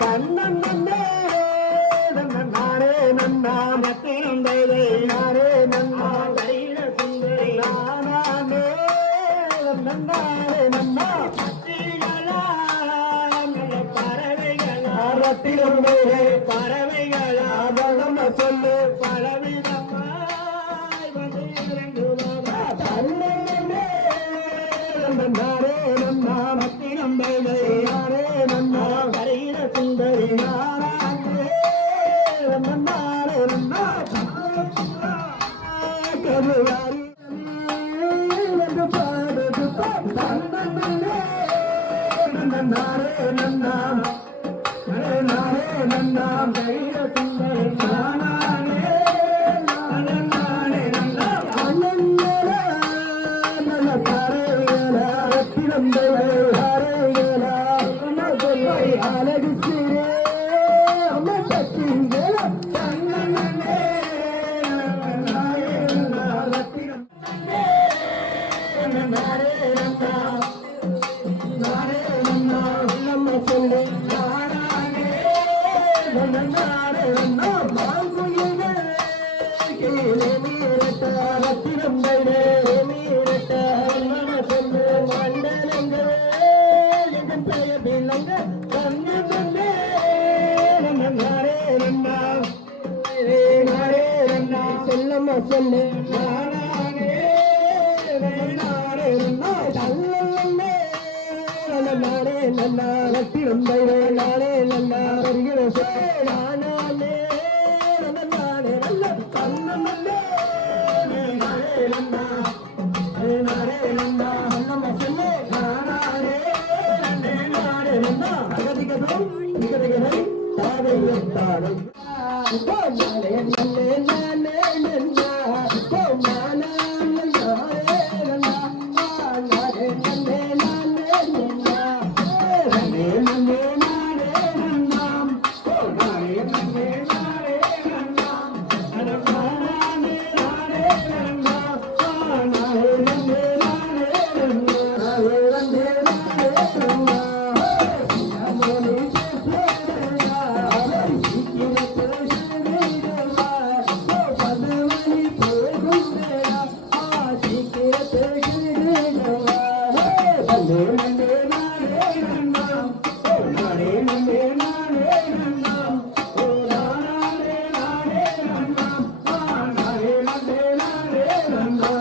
தன்னே நானே நன்னா நத்தினம் நானே நன்னா கையில சுந்தரி நானே நன்னாரே நன்னா பறவைகளா ரத்தினம் பறவைகளா நம்ம சொல்லு பலவிதமாய் வந்து நானே நன்னா நத்தினம் நானே நன்னா கையில சுந்தரி நானே நன்னாரே நன்னா கருவாரி பாடுது நானே நன்னா நானே நன்னா கையில சுந்தரி நானே நானே நன்னா அண்ணங்கள நல்ல பறவைகள ரத்தினம் பறவைகள அழகு சிறே அம்மா பத்திங்கள தன்னே ரத்தினம் நானே நன்னா நானே நன்னா நம்ம சொல்லு நானே நானே நன்னா மாங்குயிலே கீழே நீரட்ட ரத்தினம் நீரட்ட நம்ம சொல்லு மண்டலங்கள் எதன் பெயர் விளங்க தன்னே நானே நன்னா நானே நன்னா செல்லம்மா சொல்லு நானே நானே நன்னா தன்னே நானே நன்னா ரத்தினம் நானே நன்னா வருகிற நானே நானே நல்ல தன்னே நானே நன்னா நானே நன்னா நம்ம சொல்லு நானே நானே நன்னா அகதிகதும் நிகழ்களை தாரையத்தாரை நானே நல்லே நானே நன்னா நானே நன்னா நானே நல்லே நானே நன்னா நானே நல்லே நானே நன்னா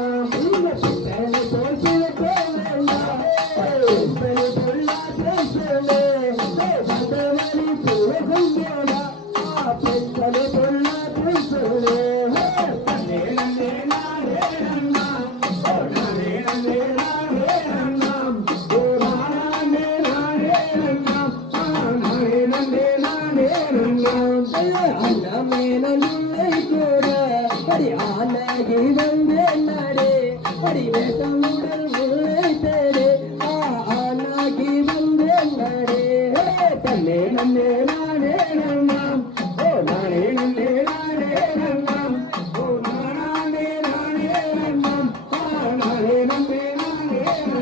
நானே நல்லே நானே நன்னா நானே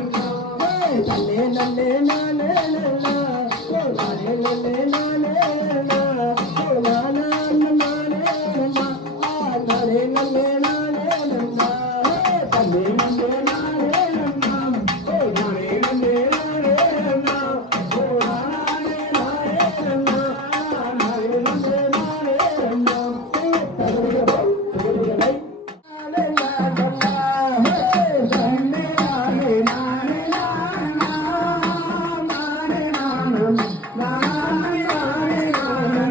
நானே நன்னா நானே நல்லே நானே நன்னா நானே நல்லே நானே நன்னா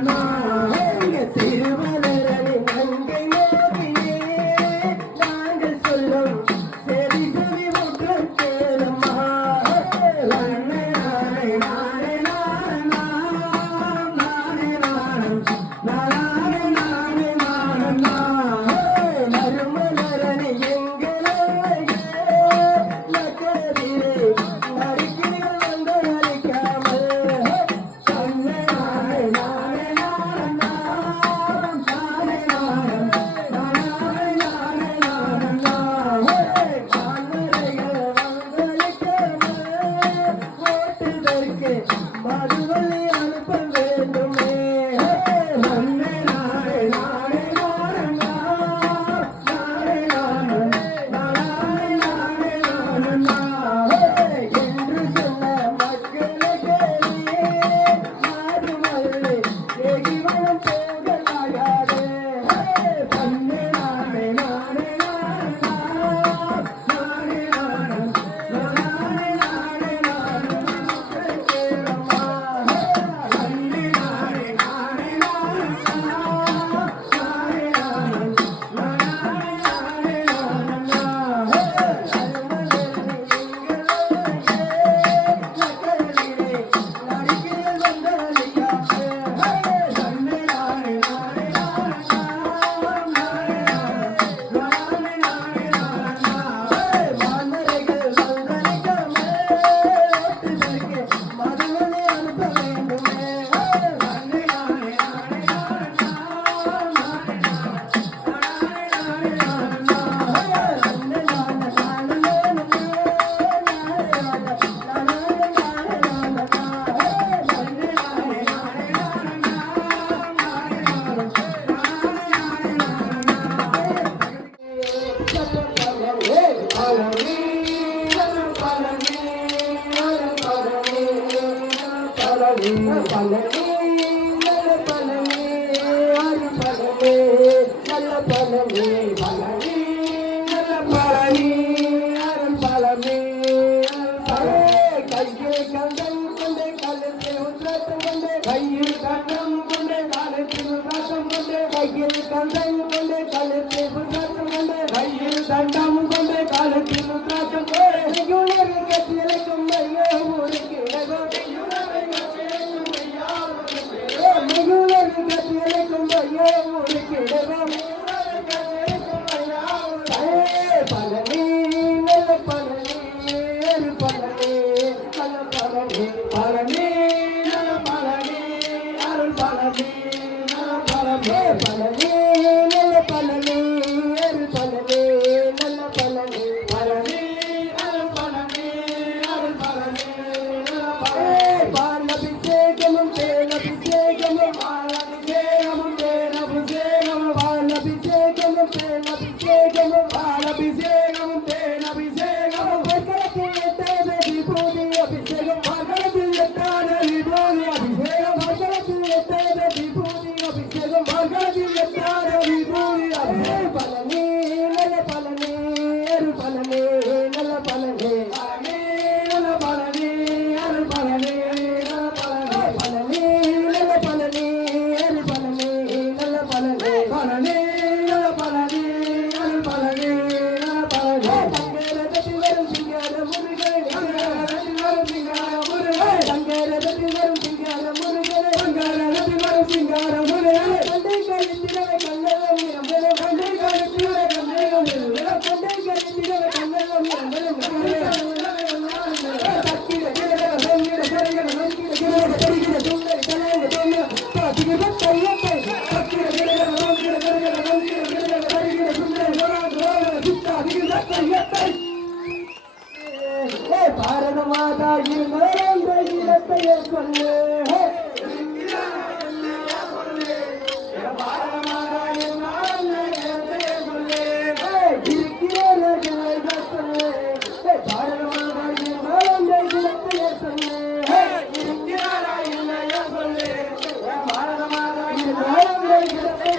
பழனி பழனி நல்ல பழனி அருள் பழனி கையில் கண்டம் கொண்டு காலத்தில் உத்ராட்டம் கொண்டு கையில் கண்டம் கொண்டு காலத்தில் உத்ராட்டம் கொண்டு கையில் கண்டம் கொண்டு காலத்தில் உத்ராட்டம் கொண்டு கையில் தண்டம் கொண்டு காலத்தில் உத்ராட்டம் கொண்டு கட்சியலைக்கும் ஐயோ ஊருக்கு கட்சியலைக்கும் ஐயோ ஊருக்கு பழனி நல்ல பழனி பழனி நல்ல பழனி பழனி நல்ல பழனி அருள் பழனி நல்ல பழனி பழனி நல்ல பழனி அருள் பழனி நல்ல பழனி பழனி அருள் பழனி அருள் பழனி நல்ல பழனி பாலபிஷேகமும் தேனபிஷேகமும் பாலபிஷேகமும் தேனபிஷேகமும் பாலபிஷேகமும் தேனபிஷேகமும் பாலபிஷேகமும் தேனபிஷேகமும் பகலத்தில் எட்டாத விபூதி அபிஷேகம் பகலத்தில் எட்டாத விபூதி அபிஷேகம் பகலத்தில் எட்டாத விபூதி அபிஷேகம் பகலத்தில் எட்டாத விபூதி அபிஷேகம் பழனி நல்ல பழனி அருள் பழனி நல்ல பழனி பழனி நல்ல பழனி அருள் பழனி நல்ல பழனி பழனி நல்ல பழனி அருள் பழனி நல்ல பழனி பழனி நல்ல பழனி அருள் பழனி நல்ல பழனி தங்கரதத்தில் வரும் சிங்கார முருகன் தங்கரதத்தில் வரும் சிங்கார முருகன் தங்கரதத்தில் வரும் சிங்கார முருகன் தங்கரதத்தில் வரும் சிங்கார முருகன் கண்டை கழித்திடவே கண்ணலம் நிரம்பலும் கண்டை கழித்திடவே கண்ணலம் நிரம்பலும் கண்டை கழித்திடவே கண்ணலம் நிரம்பலும் தக்கிட கிடக சங்கிட சரிகட நங்கிட கிடக சரிகட சுந்தரி கலைங்க தோங்க பாத்திக கையத்தை தக்கிட கிடக நங்கிட சரிகட நங்கிட கிடக சரிகட சுந்தரி ரோக சுத்தா திகிட கையத்தை பாரத மாதா இருந்த இடத்தையே சொல்லு பாரத மாதா இருந்த இடத்தையே சொல்லு இருக்கிற சொல்லு பாரத மாதா இருந்த இடத்தையே சொல்லு இருக்கிறாரா இல்லையா சொல்லு பாரத மாதா இருந்த இடத்தையே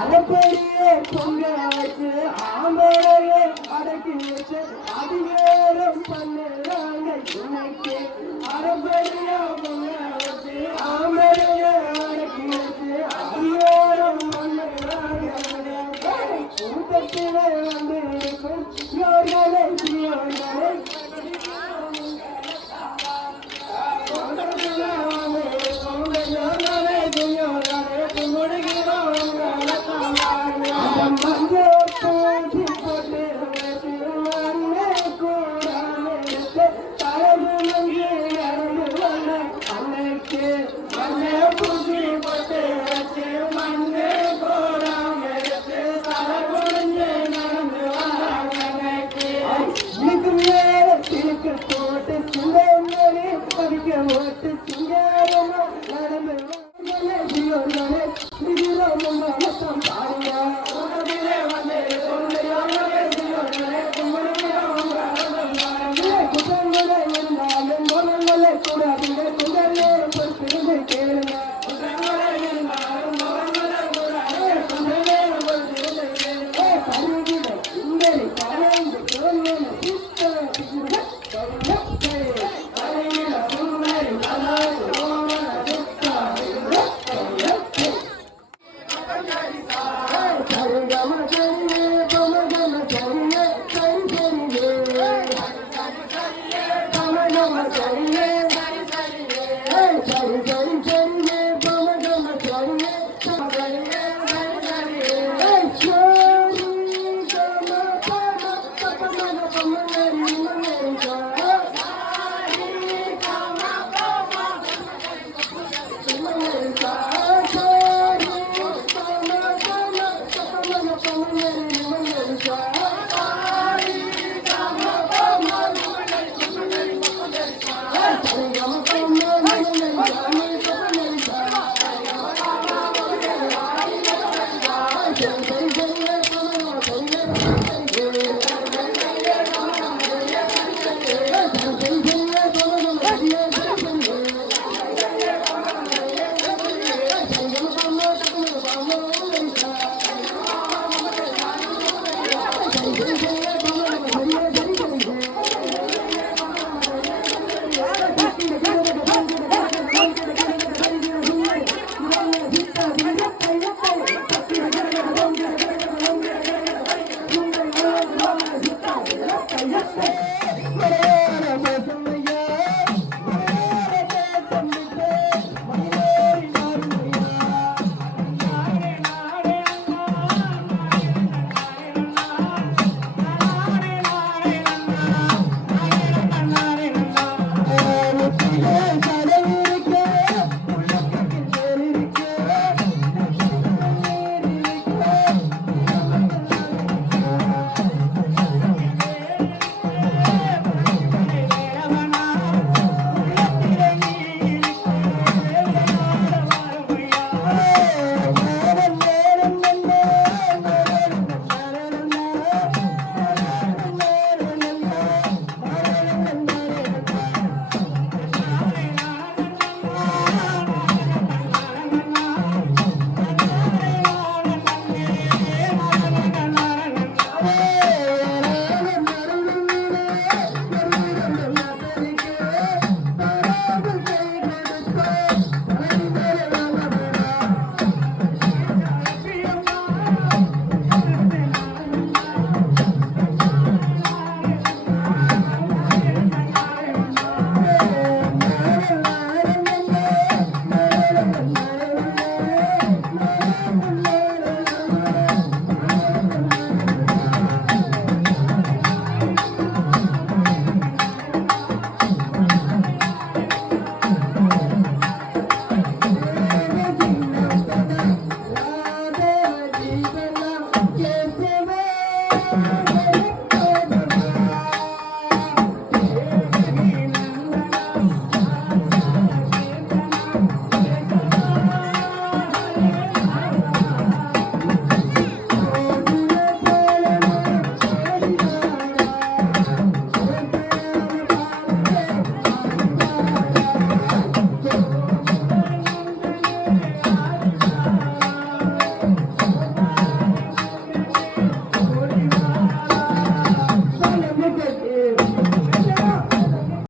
அரைப்படியே பொங்க வச்சு ஆம்பளையே அடக்கி வச்சு அதிகாரம் பண்ணுறாங்க இன்னைக்கு. அரைப்படியே பொங்க வச்சு ஆம்பளையே அடக்கி வச்சு அதிகாரம் பண்ணுறாங்க. கூட்டத்திலே வந்து இருக்கும் யோர்களே யோர்களே ஓட்டு சிங்காரமா நடந்து Come on.